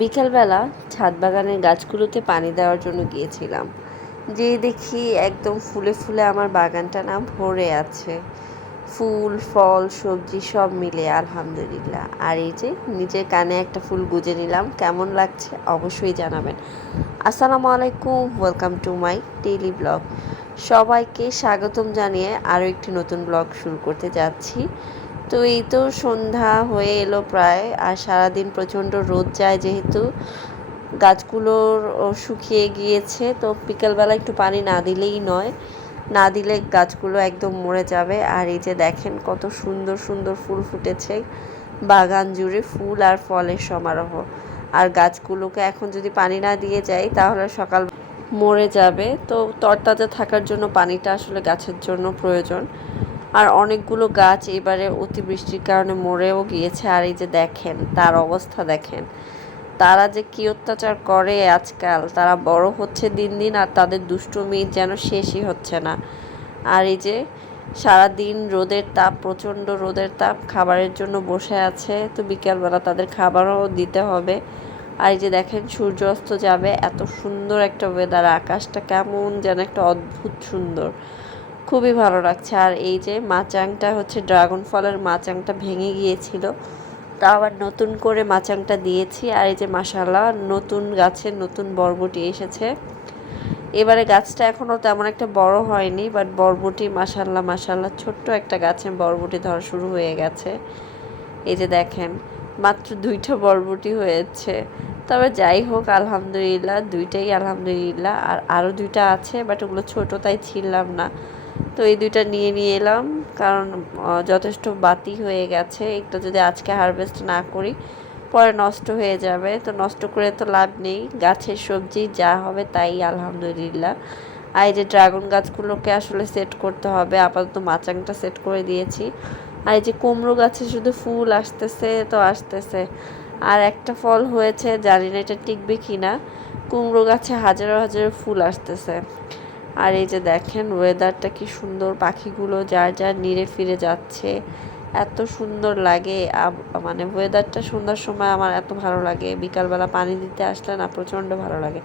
বিকালবেলা ছাদ বাগানের গাছগুলোতে পানি দেওয়ার জন্য গিয়েছিলাম। যেয়ে দেখি একদম ফুলে ফুলে আমার বাগানটা না ভরে আছে। ফুল, ফল, সবজি সব মিলে আলহামদুলিল্লাহ। আর এই যে নিজের কানে একটা ফুল গুজে নিলাম, কেমন লাগছে অবশ্যই জানাবেন। আসসালামু আলাইকুম, welcome to my daily blog. সবাইকে স্বাগতম জানিয়ে আরও একটি নতুন ব্লগ শুরু করতে যাচ্ছি। তো এই তো সন্ধ্যা হয়ে এলো প্রায়, আর সারাদিন প্রচণ্ড রোদ যায় যেহেতু গাছগুলোর শুকিয়ে গিয়েছে। তো বিকালবেলা একটু পানি না দিলেই নয়, না দিলে গাছগুলো একদম মরে যাবে। আর এই যে দেখেন কত সুন্দর সুন্দর ফুল ফুটেছে, বাগান জুড়ে ফুল আর ফলের সমারোহ। আর গাছগুলোকে এখন যদি পানি না দিয়ে যাই তাহলে সকাল মরে যাবে। তো তরতাজা থাকার জন্য পানিটা আসলে গাছের জন্য প্রয়োজন। আর অনেকগুলো গাছ এবারে অতিবৃষ্টির কারণে মরেও গিয়েছে। আর এই যে দেখেন তার অবস্থা দেখেন, তারা যে কী অত্যাচার করে আজকাল। তারা বড় হচ্ছে দিন দিন, আর তাদের দুষ্টুমি যেন শেষই হচ্ছে না। আর এই যে সারাদিন রোদের তাপ, প্রচণ্ড রোদের তাপ, খাবারের জন্য বসে আছে। তো বিকালবেলা তাদের খাবারও দিতে হবে। আর এই যে দেখেন সূর্য অস্ত যাবে, এত সুন্দর একটা ওয়েদার, আকাশটা কেমন যেন একটা অদ্ভুত সুন্দর, খুবই ভালো লাগছে। আর এই যে মাচাংটা হচ্ছে ড্রাগন ফলের মাচাংটা ভেঙে গিয়েছিল, তা আবার নতুন করে মাচাংটা দিয়েছি। আর এই যে মাশাআল্লাহ নতুন গাছের নতুন বরবটি এসেছে। এবারে গাছটা এখনও তেমন একটা বড় হয়নি, বাট বরবটি মাশাআল্লাহ মাশাআল্লাহ ছোট্ট একটা গাছে বরবটি ধরা শুরু হয়ে গেছে। এই যে দেখেন মাত্র 2টা বরবটি হয়েছে। তবে যাই হোক আলহামদুলিল্লাহ, দুইটাই আলহামদুলিল্লাহ। আর আরও 2টা আছে, বাট ওগুলো ছোটো তাই ছিললাম না। তো এই 2টা নিয়ে এলাম, কারণ যথেষ্ট বাতি হয়ে গেছে। একটু যদি আজকে হারভেস্ট না করি পরে নষ্ট হয়ে যাবে। তো নষ্ট করে তো লাভ নেই, গাছের সবজি যা হবে তাই আলহামদুলিল্লাহ। আর এই যে ড্রাগন গাছগুলোকে আসলে সেট করতে হবে, আপাতত মাচাংটা সেট করে দিয়েছি। আর এই যে কুমড়ো গাছে শুধু ফুল আসতেছে তো আসতেছে, আর একটা ফল হয়েছে, জানি না এটা টিকবে কি না। কুমড়ো গাছে হাজারো হাজারো ফুল আসতেছে। আর এই যে দেখেন ওয়েদারটা কি সুন্দর, পাখিগুলো যার যার নিরে ফিরে যাচ্ছে, এত সুন্দর লাগে। মানে ওয়েদারটা সন্ধ্যার সময় আমার এত ভালো লাগে, বিকালবেলা পানি দিতে আসলে না প্রচণ্ড ভালো লাগে।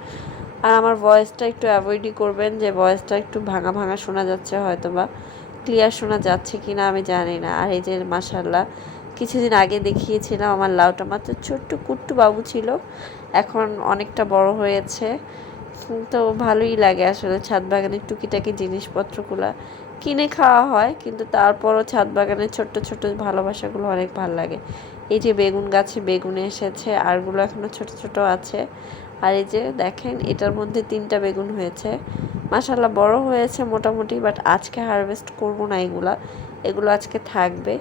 আর আমার ভয়েসটা একটু অ্যাভয়েডই করবেন, যে ভয়েসটা একটু ভাঙা ভাঙা শোনা যাচ্ছে, হয়তো বা ক্লিয়ার শোনা যাচ্ছে কি না আমি জানি না। আর এই যে মাশাআল্লাহ কিছুদিন আগে দেখিয়েছিলাম আমার লাউটা মাত্র ছোট্ট কুট্টু বাবু ছিল, এখন অনেকটা বড় হয়েছে। তো ভালোই লাগে আসলে ছাদ বাগানের টুকিটাকি জিনিসপত্রগুলো কিনে খাওয়া হয়, কিন্তু তারপরও ছাদ বাগানের ছোট্ট ছোট্ট ভালোবাসাগুলো অনেক ভালো লাগে। এই যে বেগুন গাছে বেগুন এসেছে, আরগুলো এখনও ছোট ছোট আছে। আর এই যে দেখেন এটার মধ্যে 3টা বেগুন হয়েছে, মাশাআল্লাহ বড় হয়েছে মোটামুটি। বাট আজকে হারভেস্ট করব না, এগুলো আজকে থাকবে।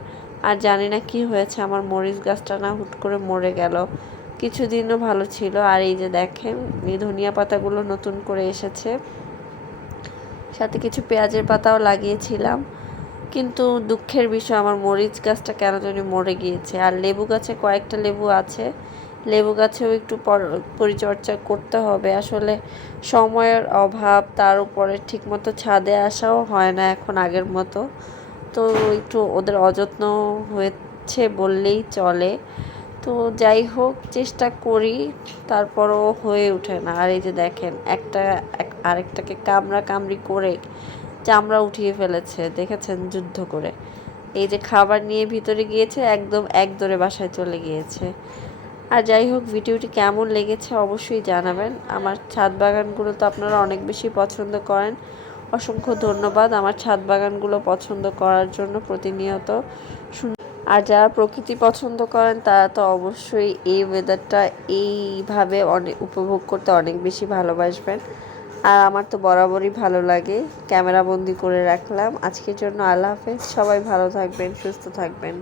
আর জানি না কি হয়েছে, আমার মরিচ গাছটা না হুট করে মরে গেল, কিছুদিনও ভালো ছিল। আর এই যে দেখেন এই ধনিয়া পাতাগুলো নতুন করে এসেছে, সাথে কিছু পেঁয়াজের পাতাও লাগিয়েছিলাম, কিন্তু দুঃখের বিষয় আমার মরিচ গাছটা কেন জানি মরে গিয়েছে। আর লেবু গাছে কয়েকটা লেবু আছে, লেবু গাছেও একটু পরিচর্যা করতে হবে। আসলে সময়ের অভাব, তার উপরে ঠিকমতো ছাদে আসাও হয় না এখন আগের মতো। তো একটু ওদের অযত্ন হয়েছে বললেই চলে। তো যাই হোক চেষ্টা করি, তারপরও হয়ে ওঠে না। আর এই যে দেখেন আরেকটাকে কামড়ি করে চামড়া উঠিয়ে ফেলেছে, দেখেছেন, যুদ্ধ করে। এই যে খাবার নিয়ে ভিতরে গিয়েছে, একদম একদৌড়ে বাসায় চলে গিয়েছে। আর যাই হোক ভিডিওটি কেমন লেগেছে অবশ্যই জানাবেন। আমার ছাদ বাগানগুলো তো আপনারা অনেক বেশি পছন্দ করেন, অসংখ্য ধন্যবাদ আমার ছাদ বাগানগুলো পছন্দ করার জন্য প্রতিনিয়ত। আর যারা প্রকৃতি পছন্দ করেন তারা তো অবশ্যই এই ওয়েদারটা এইভাবে অনেক উপভোগ করতে অনেক বেশি ভালোবাসবেন। আর আমার তো বরাবরই ভালো লাগে, ক্যামেরা বন্দি করে রাখলাম। আজকের জন্য আল্লাহ হাফেজ, সবাই ভালো থাকবেন, সুস্থ থাকবেন।